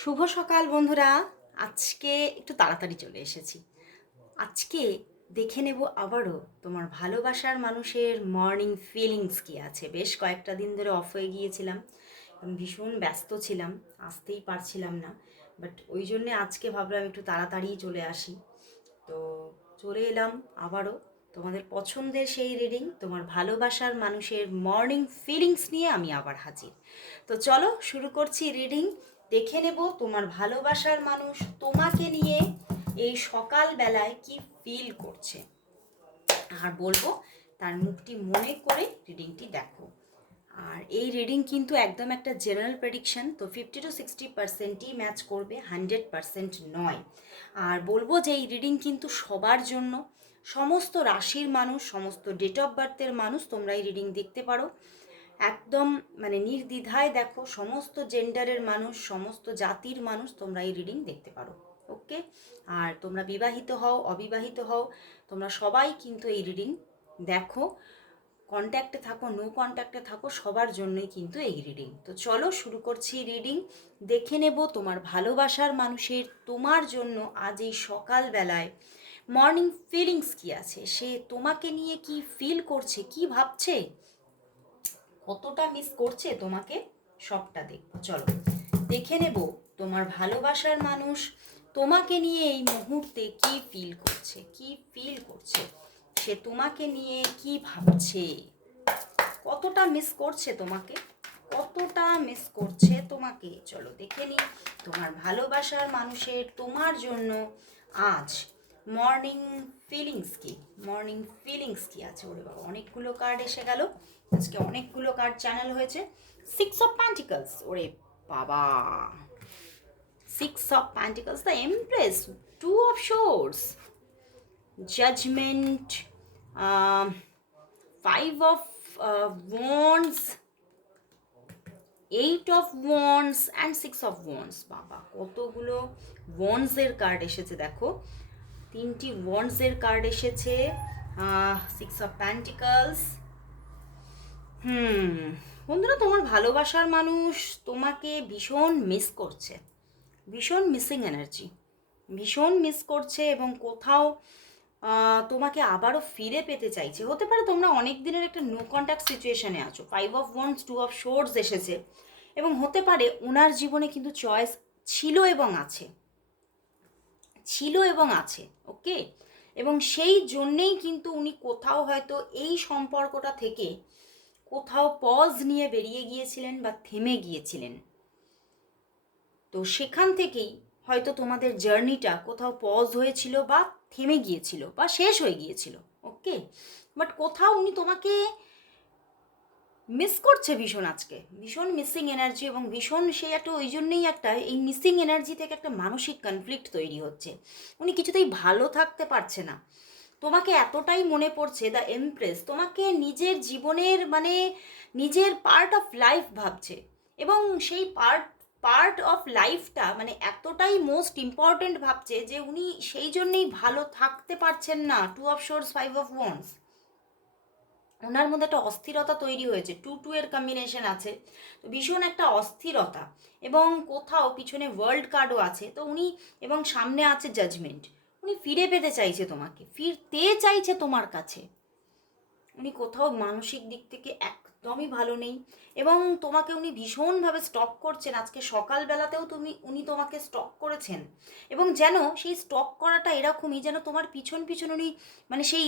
শুভ সকাল, বন্ধুরা। আজকে একটু তাড়াতাড়ি চলে এসেছি। আজকে দেখে নেব আবারও তোমার ভালোবাসার মানুষের মর্নিং ফিলিংস কি আছে। বেশ কয়েকটা দিন ধরে অফ হয়ে গিয়েছিলাম ভীষণ ব্যস্ত ছিলাম, আসতেই পারছিলাম না। বাট ওই জন্যে আজকে ভাবলাম একটু তাড়াতাড়ি চলে আসি। তো চলে এলাম আবারও তোমাদের পছন্দের সেই রিডিং তোমার ভালোবাসার মানুষের মর্নিং ফিলিংস নিয়ে আমি আবার হাজির। তো চলো শুরু করছি রিডিং দেখে নেব তোমার ভালোবাসার মানুষ তোমাকে নিয়ে এই সকাল বেলায় কি ফিল করছে। আর বলব, তার মুখটি মনে করে রিডিংটি দেখো। আর এই রিডিং কিন্তু একদম একটা জেনারেল প্রেডিকশন তো ফিফটি টু সিক্সটি পার্সেন্টই ম্যাচ করবে হান্ড্রেড পার্সেন্ট নয়। আর বলব যে এই রিডিং কিন্তু সবার জন্য, সমস্ত রাশির মানুষ, সমস্ত ডেট অফ বার্থের মানুষ তোমরা এই রিডিং দেখতে পারো। একদম মানে নির্দ্বিধায় দেখো সমস্ত জেন্ডারের মানুষ, সমস্ত জাতির মানুষ তোমরা এই রিডিং দেখতে পারো ওকে আর তোমরা বিবাহিত হও, অবিবাহিত হও, তোমরা সবাই কিন্তু এই রিডিং দেখো। কন্ট্যাক্টে থাকো নো কন্ট্যাক্টে থাকো, সবার জন্যই কিন্তু এই রিডিং তো চলো শুরু করছি রিডিং দেখে নেব তোমার ভালোবাসার মানুষের তোমার জন্য আজ এই সকালবেলায় মর্নিং ফিলিংস কি আছে? সে তোমাকে নিয়ে কি ফিল করছে, কি ভাবছে? কতটা মিস করছে তোমাকে? সবটা দেখব, চলো। দেখে নেব তোমার ভালোবাসার মানুষ তোমাকে নিয়ে এই মুহূর্তে কি ফিল করছে, কি ফিল করছে, সে তোমাকে নিয়ে কি ভাবছে? কতটা মিস করছে তোমাকে? কতটা মিস করছে তোমাকে? চলো দেখে নি তোমার ভালোবাসার মানুষের তোমার জন্য আজ মর্নিং ফিলিংস কি? মর্নিং ফিলিংস কি আছে ওরে বাবা? অনেকগুলো কার্ড এসে গেল। আজকে অনেকগুলো কার্ড চ্যানেল হয়েছে। সিক্স অফ প্যান্টিকলস ওরে বাবা। Six of pentacles the empress two of swords judgement five of wands eight of wands and six of wands বাবা, কতগুলো ওয়ান্সের কার্ড এসেছে, দেখো। তিনটি ওয়ান্সের কার্ড এসেছে। সিক্স অফ প্যান্টিকলস হুম, বন্ধুরা, তোমার ভালোবাসার মানুষ তোমাকে ভীষণ মিস করছে। ভীষণ মিসিং এনার্জি ভীষণ মিস করছে এবং কোথাও তোমাকে আবারও ফিরে পেতে চাইছে। হতে পারে তোমরা অনেক দিনের একটা নো কন্ট্যাক্ট সিচুয়েশানে আছো। Five of wands two of swords এসেছে। এবং হতে পারে ওনার জীবনে কিন্তু চয়েস ছিল এবং আছে। ছিল এবং আছে ওকে এবং সেই জন্যেই কিন্তু উনি কোথাও হয়তো এই সম্পর্কটা থেকে কোথাও পজ নিয়ে বেরিয়ে গিয়েছিলেন বা থেমে গিয়েছিলেন। তো সেখান থেকেই হয়তো তোমাদের জার্নিটা কোথাও পজ হয়েছিল বা থেমে গিয়েছিল বা শেষ হয়ে গিয়েছিল ওকে বাট কোথাও উনি তোমাকে মিস করছে ভীষণ আজকে। ভীষণ মিসিং এনার্জি এবং ভীষণ সেই একটা ওই জন্যেই একটা এই মিসিং এনার্জি থেকে একটা মানসিক কনফ্লিক্ট তৈরি হচ্ছে। উনি কিছুতেই ভালো থাকতে পারছে না। তোমাকে এতটাই মনে পড়ছে দ্য এমপ্রেস তোমাকে নিজের জীবনের মানে নিজের পার্ট অফ লাইফ ভাবছে। এবং সেই পার্ট পার্ট অফ লাইফটা মানে এতটাই মোস্ট ইম্পর্ট্যান্ট ভাবছে যে উনি সেই জন্যেই ভালো থাকতে পারছেন না two of swords five of wands ওনার মধ্যে একটা অস্থিরতা তৈরি হয়েছে, টু টু এর কম্বিনেশন আছে। তো ভীষণ একটা অস্থিরতা এবং কোথাও পিছনে ওয়ার্ল্ড কার্ডও আছে। তো উনি এবং সামনে আছে জাজমেন্ট উনি ফিরে পেতে চাইছে তোমাকে, ফিরতে চাইছে তোমার কাছে। উনি কোথাও মানসিক দিক থেকে একদমই ভালো নেই এবং তোমাকে উনি ভীষণভাবে স্টক করছেন। আজকে সকালবেলাতেও তুমি, উনি তোমাকে স্টক করেছেন। এবং যেন সেই স্টক করাটা এরকমই, যেন তোমার পিছন পিছন উনি মানে সেই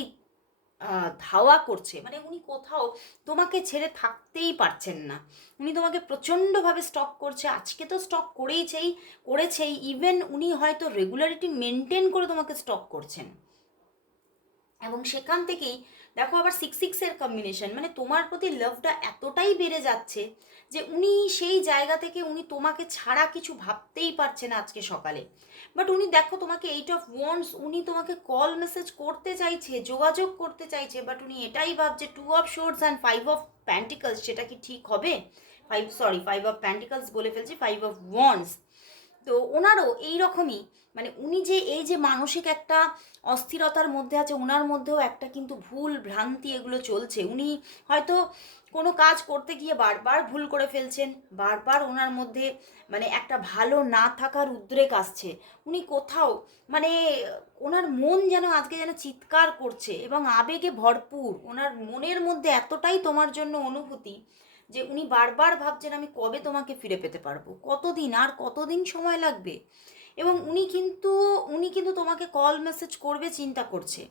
ধাওয়া করছে। মানে উনি কোথাও তোমাকে ছেড়ে থাকতেই পারছেন না। উনি তোমাকে প্রচণ্ডভাবে স্টক করছে। আজকে তো স্টক করেইছেই, করেছেই। ইভেন উনি হয়তো রেগুলারিটি মেনটেন করে তোমাকে স্টক করছেন। এবং সেখান থেকেই দেখো আবার সিক্স সিক্সের কম্বিনেশন মানে তোমার প্রতি লাভটা এতটাই বেড়ে যাচ্ছে যে উনি সেই জায়গা থেকে উনি তোমাকে ছাড়া কিছু ভাবতেই পারছে না আজকে সকালে। বাট উনি দেখো তোমাকে এইট অফ ওয়ান্স উনি তোমাকে কল মেসেজ করতে চাইছে, যোগাযোগ করতে চাইছে বাট উনি এটাই ভাবছে two of swords and five of pentacles সেটা কি ঠিক হবে? Five sorry five of pentacles বলে ফেলছি ফাইভ অফ ওয়ান্স তো ওনারও এই রকমই মানে উনি যে, এই যে মানসিক একটা অস্থিরতার মধ্যে আছে ওনার মধ্যেও একটা কিন্তু ভুল ভ্রান্তি এগুলো চলছে। উনি হয়তো কোনো কাজ করতে গিয়ে বারবার ভুল করে ফেলছেন, বারবার ওনার মধ্যে মানে একটা ভালো না থাকার উদ্রেক আসছে। উনি কোথাও মানে ওনার মন যেন আজকে যেন চিৎকার করছে এবং আবেগে ভরপুর, ওনার মনের মধ্যে এতটাই তোমার জন্য অনুভূতি যে উনি বারবার ভাবছেন, আমি কবে তোমাকে ফিরে পেতে পারব? কতদিন, আর কতদিন সময় লাগবে? এবং উনি কিন্তু উনি কিন্তু তোমাকে কল মেসেজ করবে, চিন্তা করছে।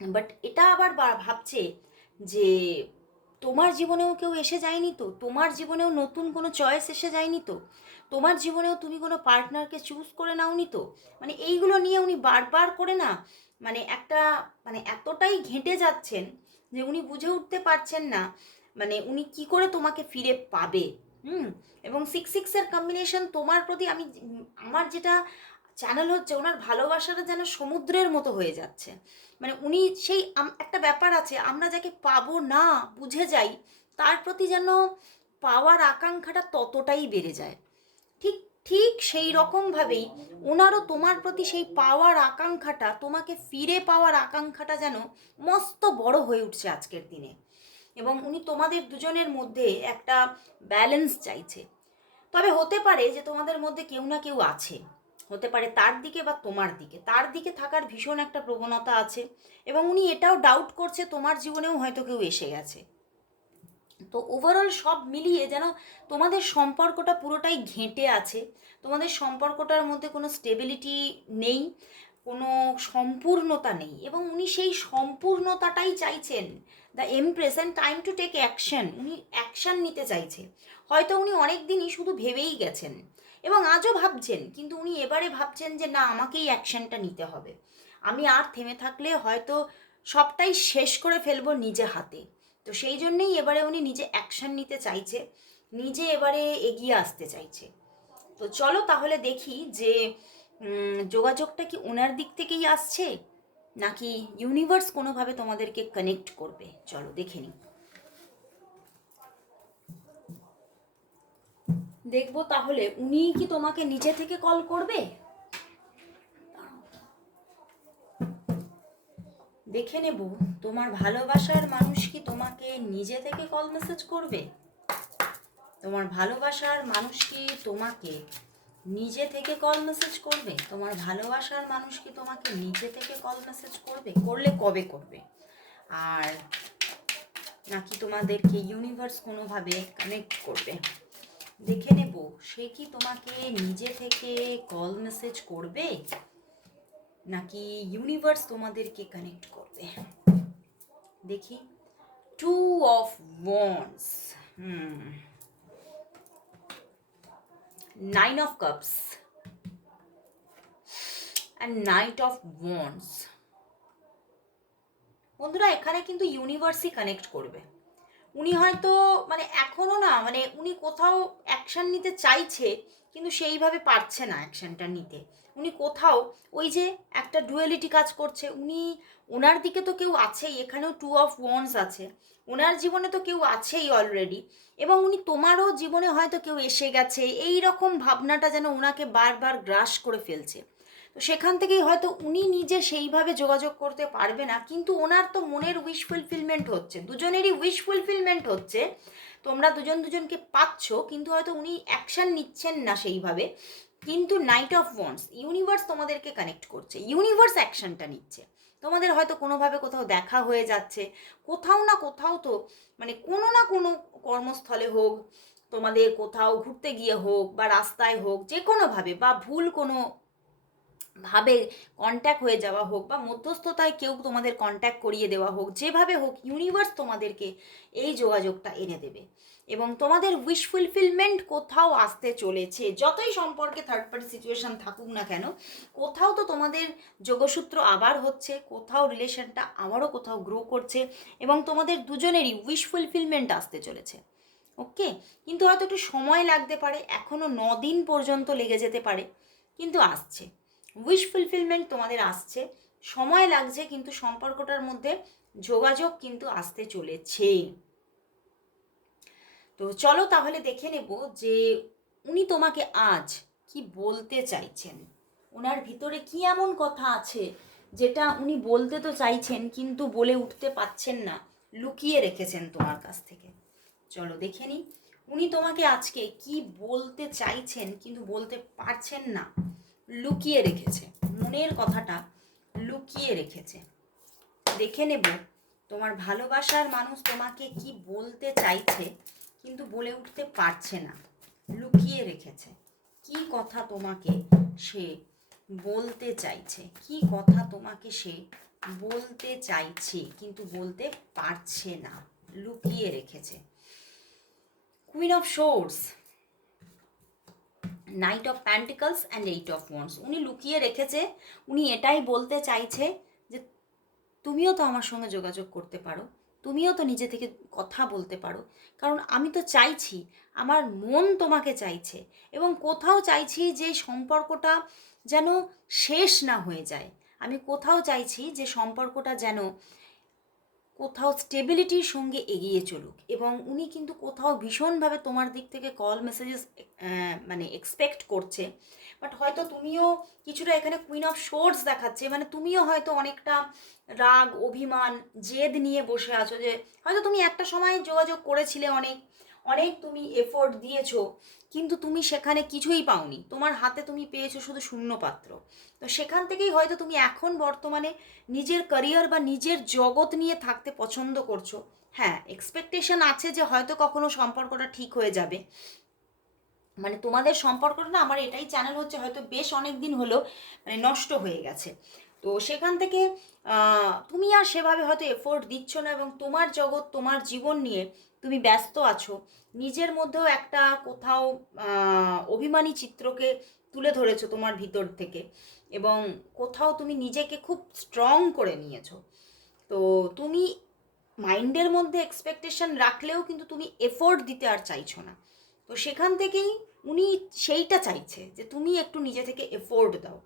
বাট এটা আবার ভাবছে যে তোমার জীবনেও কেউ এসে যায়নি তো? তোমার জীবনেও নতুন কোনো চয়েস এসে যায়নি তো? তোমার জীবনেও তুমি কোনো পার্টনারকে চুজ করে নাওনি তো? মানে এইগুলো নিয়ে উনি বারবার করে না মানে একটা মানে এতটাই ঘেঁটে যাচ্ছেন যে উনি বুঝে উঠতে পারছেন না মানে উনি কি করে তোমাকে ফিরে পাবে? হুম, এবং সিক্স সিক্সের কম্বিনেশন তোমার প্রতি আমি, আমার যেটা চ্যানেল হচ্ছে, ওনার ভালোবাসাটা যেন সমুদ্রের মতো হয়ে যাচ্ছে। মানে উনি সেই একটা ব্যাপার আছে, আমরা যাকে পাবো না, বুঝে যাই, তার প্রতি যেন পাওয়ার আকাঙ্ক্ষাটা ততটাই বেড়ে যায়। ঠিক ঠিক সেই রকমভাবেই ওনারও তোমার প্রতি সেই পাওয়ার আকাঙ্ক্ষাটা, তোমাকে ফিরে পাওয়ার আকাঙ্ক্ষাটা যেন মস্ত বড় হয়ে উঠছে আজকের দিনে। এবং উনি তোমাদের দুজনের মধ্যে একটা ব্যালেন্স চাইছে। তবে হতে পারে যে তোমাদের মধ্যে কেউ না কেউ আছে। হতে পারে তার দিকে বা তোমার দিকে। তার দিকে থাকার ভীষণ একটা প্রবণতা আছে এবং উনি এটাও ডাউট করছে তোমার জীবনেও হয়তো কেউ এসে গেছে। তো ওভারঅল সব মিলিয়ে যেন তোমাদের সম্পর্কটা পুরোটাই ঘেঁটে আছে। তোমাদের সম্পর্কটার মধ্যে কোনো স্টেবিলিটি নেই, কোনো সম্পূর্ণতা নেই এবং উনি সেই সম্পূর্ণতাটাই চাইছেন the empress and time to take action উনি অ্যাকশন নিতে চাইছে। হয়তো উনি অনেক দিনই শুধু ভেবেই গেছেন এবং আজও ভাবছেন, কিন্তু উনি এবারে ভাবছেন যে না, আমাকেই অ্যাকশনটা নিতে হবে। আমি আর থেমে থাকলে হয়তো সবটাই শেষ করে ফেলব নিজে হাতে। তো সেই জন্যেই এবারে উনি নিজে অ্যাকশন নিতে চাইছে, নিজে এবারে এগিয়ে আসতে চাইছে। তো চলো তাহলে দেখি যে যোগাযোগটা কি ওনার দিক থেকেই আসছে? নাকি ইউনিভার্স কোনোভাবে তোমাদেরকে কানেক্ট করবে? চলো, দেখে নিই। দেখব তাহলে, উনি কি তোমাকে নিজে থেকে কল করবে? দেখে নেব, তোমার ভালোবাসার মানুষ কি তোমাকে নিজে থেকে কল মেসেজ করবে? তোমার ভালোবাসার মানুষ কি তোমাকে নিজে থেকে কল মেসেজ করবে? তোমার ভালোবাসার মানুষ কি তোমাকে নিজে থেকে কল মেসেজ করবে? করলে কবে করবে? আর নাকি তোমাদেরকে ইউনিভার্স কোনোভাবে কানেক্ট করবে? দেখে নেব। সে কি তোমাকে নিজে থেকে কল মেসেজ করবে? নাকি ইউনিভার্স তোমাদেরকে কানেক্ট করবে? দেখি। Two of wands hmm. Nine of cups and knight of wands বন্ধুরা, এখানে কিন্তু ইউনিভার্সই কানেক্ট করবে। উনি হয়তো মানে এখনও না মানে উনি কোথাও অ্যাকশান নিতে চাইছে কিন্তু সেইভাবে পারছে না অ্যাকশানটা নিতে। উনি কোথাও ওই যে একটা ডুয়েলিটি কাজ করছে, উনি ওনার দিকে তো কেউ আছেই, এখানেও টু অফ ওয়ান্স আছে। ওনার জীবনে তো কেউ আছেই অলরেডি এবং উনি তোমারও জীবনে হয়তো কেউ এসে গেছে এই রকম ভাবনাটা যেন ওনাকে বারবার গ্রাস করে ফেলছে। তো সেখান থেকেই হয়তো উনি নিজে সেইভাবে যোগাযোগ করতে পারবে না, কিন্তু ওনার তো মনের উইশ ফুলফিলমেন্ট হচ্ছে, দুজনেরই উইশ ফুলফিলমেন্ট হচ্ছে তোমরা দুজন দুজনকে পাচ্ছ, কিন্তু হয়তো উনি অ্যাকশন নিচ্ছেন না সেইভাবে। কিন্তু নাইট অফ ওয়ান্স ইউনিভার্স তোমাদেরকে কানেক্ট করছে। ইউনিভার্স অ্যাকশনটা নিচ্ছে। তোমাদের হয়তো কোনোভাবে কোথাও দেখা হয়ে যাচ্ছে। কোথাও না কোথাও তো মানে কোনো না কোনো কর্মস্থলে হোক, তোমাদের কোথাও ঘুরতে গিয়ে হোক বা রাস্তায় হোক যে কোনোভাবে বা ভুল কোনো ভাবে কন্ট্যাক্ট হয়ে যাওয়া হোক বা মধ্যস্থতায় কেউ তোমাদের কন্ট্যাক্ট করিয়ে দেওয়া হোক, যেভাবে হোক ইউনিভার্স তোমাদেরকে এই যোগাযোগটা এনে দেবে। এবং তোমাদের উইশ ফুলফিলমেন্ট কোথাও আসতে চলেছে, যতই সম্পর্কে থার্ড পার্টি সিচুয়েশন থাকুক না কেন, কোথাও তো তোমাদের যোগসূত্র আবার হচ্ছে, কোথাও রিলেশনটা আবারও কোথাও গ্রো করছে এবং তোমাদের দুজনেরই উইশ ফুলফিলমেন্ট আসতে চলেছে। ওকে কিন্তু হয়তো একটু সময় লাগতে পারে এখনও ন দিন পর্যন্ত লেগে যেতে পারে, কিন্তু আসছে। উইশ ফুলফিলমেন্ট তোমাদের আসছে। সময় লাগছে কিন্তু সম্পর্কটার মধ্যে যোগাযোগ কিন্তু আসতে চলেছে। তো চলো তাহলে দেখে নেব যে উনি তোমাকে আজ কি বলতে চাইছেন। ওনার ভিতরে কি এমন কথা আছে যেটা উনি বলতে তো চাইছেন কিন্তু বলে উঠতে পাচ্ছেন না, লুকিয়ে রেখেছেন তোমার কাছ থেকে। চলো দেখে নিই, উনি তোমাকে আজকে কি বলতে চাইছেন কিন্তু বলতে পারছেন না। লুকিয়ে রেখেছে। মনের কথাটা লুকিয়ে রেখেছে। দেখে নেব তোমার ভালোবাসার মানুষ তোমাকে কি বলতে চাইছে, কিন্তু বলে উঠতে পারছে না। লুকিয়ে রেখেছে। কি কথা তোমাকে সে বলতে চাইছে? কি কথা তোমাকে সে বলতে চাইছে, কিন্তু বলতে পারছে না। লুকিয়ে রেখেছে। Queen of swords knight of pentacles and eight of wands উনি লুকিয়ে রেখেছে, উনি এটাই বলতে চাইছে যে তুমিও তো আমার সঙ্গে যোগাযোগ করতে পারো, তুমিও তো নিজে থেকে কথা বলতে পারো। কারণ আমি তো চাইছি, আমার মন তোমাকে চাইছে এবং কোথাও চাইছি যে সম্পর্কটা যেন শেষ না হয়ে যায়। আমি কোথাও চাইছি যে সম্পর্কটা যেন কোথাও স্টেবিলিটির সঙ্গে এগিয়ে চলুক এবং উনি কিন্তু কোথাও ভীষণভাবে তোমার দিক থেকে কল মেসেজেস মানে এক্সপেক্ট করছে। বাট হয়তো তুমিও কিছুটা এখানে কুইন অফ শোর্স দেখাচ্ছে মানে তুমিও হয়তো অনেকটা রাগ, অভিমান, জেদ নিয়ে বসে আছো যে হয়তো তুমি একটা সময় যোগাযোগ করেছিলে অনেক অনেক তুমি এফোর্ট দিয়েছ, কিন্তু তুমি সেখানে কিছুই পাওনি। তোমার হাতে তুমি পেয়েছ শুধু শূন্য পাত্র। তো সেখান থেকেই হয়তো তুমি এখন বর্তমানে নিজের ক্যারিয়ার বা নিজের জগৎ নিয়ে থাকতে পছন্দ করছ। হ্যাঁ এক্সপেকটেশন আছে যে হয়তো কখনো সম্পর্কটা ঠিক হয়ে যাবে। মানে তোমাদের সম্পর্কটা না, আমার এটাই চ্যানেল হচ্ছে, হয়তো বেশ অনেক দিন হলো মানে নষ্ট হয়ে গেছে। তো সেখান থেকে তুমি আর সেভাবে হয়তো এফোর্ট দিচ্ছ না এবং তোমার জগৎ, তোমার জীবন নিয়ে তুমি ব্যস্ত আছো। নিজের মধ্যেও একটা কোথাও অভিমানী চিত্রকে তুলে ধরেছো তোমার ভিতর থেকে এবং কোথাও তুমি নিজেকে খুব স্ট্রং করে নিয়েছো। তো তুমি মাইন্ডের মধ্যে এক্সপেকটেশন রাখলেও কিন্তু তুমি এফোর্ট দিতে আর চাইছো না। তো সেখান থেকেই উনি সেইটা চাইছে যে তুমি একটু নিজে থেকে এফোর্ট দাও।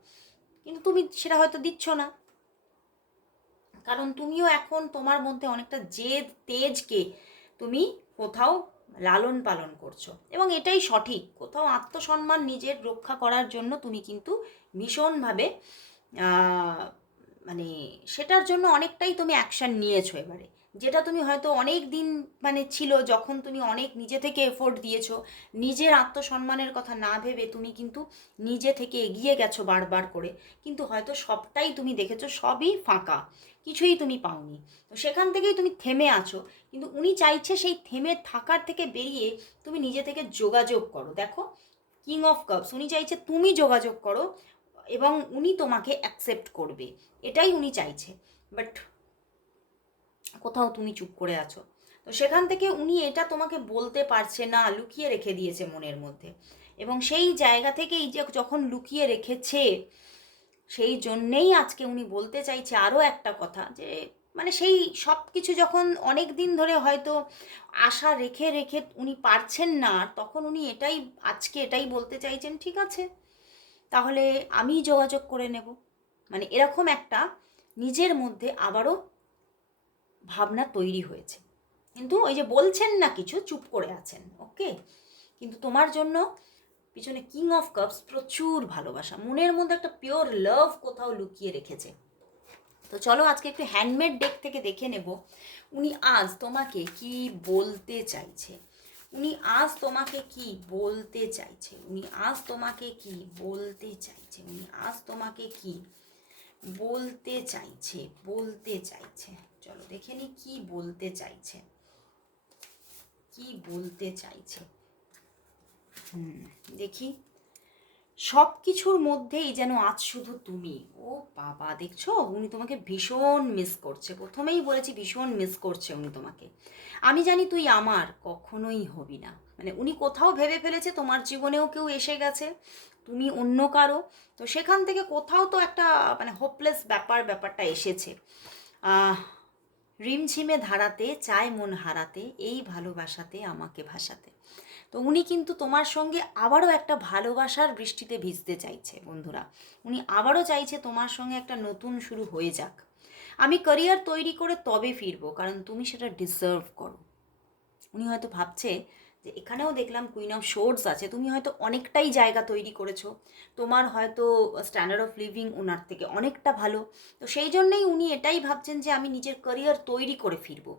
কিন্তু তুমি সেটা হয়তো দিচ্ছ না। কারণ তুমিও এখন তোমার মধ্যে অনেকটা জেদ, তেজকে তুমি কোথাও লালন পালন করছ। এবং এটাই সঠিক। কোথাও আত্মসম্মান নিজের রক্ষা করার জন্য তুমি কিন্তু ভীষণভাবে মানে সেটার জন্য অনেকটাই তুমি অ্যাকশান নিয়েছো এবারে। যেটা তুমি হয়তো অনেক দিন মানে ছিল, যখন তুমি অনেক নিজে থেকে এফোর্ট দিয়েছ, নিজের আত্মসম্মানের কথা না ভেবে তুমি কিন্তু নিজে থেকে এগিয়ে গেছো বারবার করে। কিন্তু হয়তো সবটাই তুমি দেখেছ, সবই ফাঁকা, কিছুই তুমি পাওনি। তো সেখান থেকেই তুমি থেমে আছো। কিন্তু উনি চাইছে সেই থেমে থাকার থেকে বেরিয়ে তুমি নিজে থেকে যোগাযোগ করো। দেখো কিং অফ কাপস উনি চাইছে তুমি যোগাযোগ করো এবং উনি তোমাকে অ্যাকসেপ্ট করবে। এটাই উনি চাইছে। বাট কোথাও তুমি চুপ করে আছো। তো সেখান থেকে উনি এটা তোমাকে বলতে পারছে না, লুকিয়ে রেখে দিয়েছে মনের মধ্যে। এবং সেই জায়গা থেকেই যে যখন লুকিয়ে রেখেছে, সেই জন্যেই আজকে উনি বলতে চাইছে আরও একটা কথা যে মানে সেই সব কিছু যখন অনেক দিন ধরে হয়তো আশা রেখে রেখে উনি পারছেন না, তখন উনি এটাই, আজকে এটাই বলতে চাইছেন, ঠিক আছে, তাহলে আমি যোগাযোগ করে নেব। মানে এরকম একটা নিজের মধ্যে আবারও ভাবনা তৈরি হয়েছে। কিন্তু ওই যে বলছেন না কিছু, চুপ করে আছেন, ওকে? কিন্তু তোমার জন্য পিছনে কিং অফ কাপস প্রচুর ভালোবাসা। মনের মধ্যে একটা পিওর লাভ কোথাও লুকিয়ে রেখেছে। তো চলো আজকে একটু হ্যান্ডমেড ডেক থেকে দেখে নেব। উনি আজ তোমাকে কি বলতে চাইছে? উনি আজ তোমাকে কি বলতে চাইছে? উনি আজ তোমাকে কি বলতে চাইছে? উনি আজ তোমাকে কি বলতে চাইছে? বলতে চাইছে। চলো, দেখে নি কি বলতে চাইছে। কি বলতে চাইছে? হুম, দেখি। সব কিছুর মধ্যেই যেন আজ শুধু তুমি। ও বাবা, দেখছ? উনি তোমাকে ভীষণ মিস করছে। প্রথমেই বলেছি ভীষণ মিস করছে উনি তোমাকে। আমি জানি তুই আমার কখনোই হবি না। মানে উনি কোথাও ভেবে ফেলেছে, তোমার জীবনেও কেউ এসে গেছে, তুমি অন্য কারও। তো সেখান থেকে কোথাও তো একটা মানে হোপলেস ব্যাপার, ব্যাপারটা এসেছে। রিমঝিমে ধারাতে, চায় মন হারাতে, এই ভালোবাসাতে, আমাকে ভাসাতে। তো উনি কিন্তু তোমার সঙ্গে আবারও একটা ভালোবাসার বৃষ্টিতে ভিজতে চাইছে, বন্ধুরা। উনি আবারও চাইছে তোমার সঙ্গে একটা নতুন শুরু হয়ে যাক। আমি ক্যারিয়ার তৈরি করে তবে ফিরবো, কারণ তুমি সেটা ডিজার্ভ করো। উনি হয়তো ভাবছে যে এখানেও দেখলাম কুইন অফ শোর্টস আছে, তুমি হয়তো অনেকটাই জায়গা তৈরি করেছ। তোমার হয়তো স্ট্যান্ডার্ড অফ লিভিং ওনার থেকে অনেকটা ভালো। তো সেই জন্যেই উনি এটাই ভাবছেন যে আমি নিজের ক্যারিয়ার তৈরি করে ফিরবো।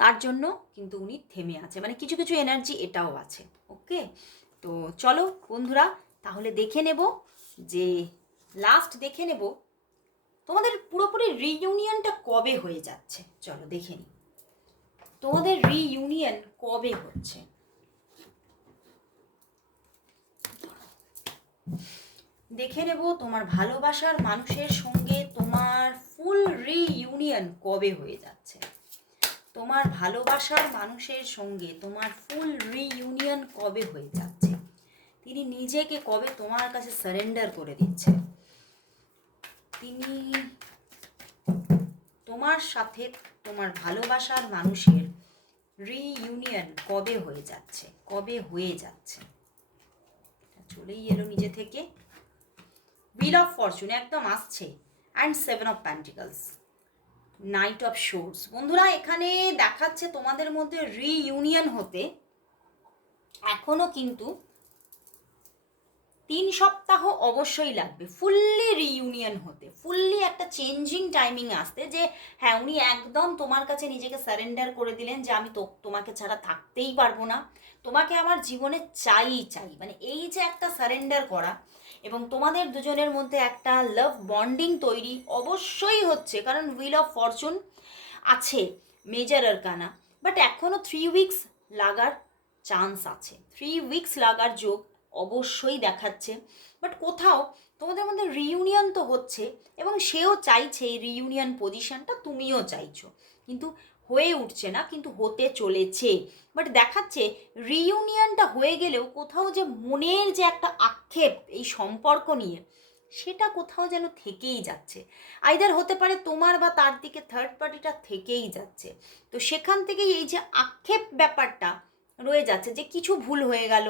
তার জন্য কিন্তু উনি থেমে আছে মানে কিছু কিছু এনার্জি এটাও আছে ওকে তো চলো বন্ধুরা, তাহলে দেখে নেব যে লাস্ট দেখে নেব, তোমাদের পুরোপুরি রিইউনিয়নটা কবে হয়ে যাচ্ছে? চলো দেখে নিই। তোমাদের রিইউনিয়ন কবে হচ্ছে? দেখে নেব তোমার ভালোবাসার মানুষের সঙ্গে তোমার ফুল রিইউনিয়ন কবে হয়ে যাচ্ছে। তোমার ভালোবাসার মানুষের সঙ্গে তোমার ফুল রিইউনিয়ন কবে হয়ে যাচ্ছে? তিনি নিজেকে কবে তোমার কাছে সারেন্ডার করে দিচ্ছে তিনি তোমার সাথে তোমার ভালোবাসার মানুষের রিইউনিয়ন কবে হয়ে যাচ্ছে? কবে হয়ে যাচ্ছে? চলেই এলো নিজে থেকে। হুইল অফ ফরচুন একদম আসছে। And seven of pentacles knight of swords বন্ধুরা, এখানে দেখাচ্ছে তোমাদের মধ্যে রিইউনিয়ন হতে। এখনও কিন্তু তিন সপ্তাহ অবশ্যই লাগবে। ফুললি রিইউনিয়ন হতে ফুললি একটা চেঞ্জিং টাইমিং আসতে যে হ্যাঁ উনি একদম তোমার কাছে নিজেকে সারেন্ডার করে দিলেন যে, আমি তো তোমাকে ছাড়া থাকতেই পারব না। তোমাকে আমার জীবনে চাই চাই। মানে এই যে একটা সারেন্ডার করা এবং তোমাদের দুজনের মধ্যে একটা লাভ বন্ডিং তৈরি অবশ্যই হচ্ছে, কারণ হুইল অফ ফরচুন আছে মেজর আরকানা বাট এখনও থ্রি উইকস লাগার চান্স আছে। থ্রি উইকস লাগার যোগ অবশ্যই দেখাচ্ছে। বাট কোথাও তোমাদের মধ্যে রিউনিয়ন তো হচ্ছে এবং সেও চাইছে এই রিউনিয়ন পজিশনটা তুমিও চাইছো। কিন্তু হয়ে উঠছে না, কিন্তু হতে চলেছে। বাট দেখাচ্ছে রিউনিয়নটা হয়ে গেলেও কোথাও যে মনের যে একটা আক্ষেপ এই সম্পর্ক নিয়ে, সেটা কোথাও যেন থেকেই যাচ্ছে। আইদার হতে পারে তোমার বা তার দিকে থার্ড পার্টিটা থেকেই যাচ্ছে। তো সেখান থেকেই এই যে আক্ষেপ ব্যাপারটা রয়ে যাচ্ছে যে কিছু ভুল হয়ে গেল।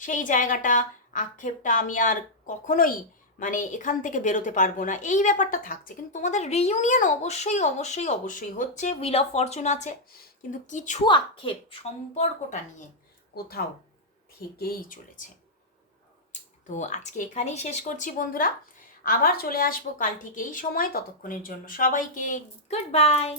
সেই জায়গাটা, আক্ষেপটা আমি আর কখনোই মানে এখান থেকে বেরোতে পারব না। এই ব্যাপারটা থাকছে। কিন্তু তোমাদের রিইউনিয়ন অবশ্যই অবশ্যই অবশ্যই হচ্ছে উইল অফ ফরচুন আছে। কিন্তু কিছু আক্ষেপ সম্পর্কটা নিয়ে কোথাও থেকেই চলেছে। তো আজকে এখানেই শেষ করছি বন্ধুরা। আবার চলে আসব কাল ঠিক এই সময়। ততক্ষণের জন্য সবাইকে গুড বাই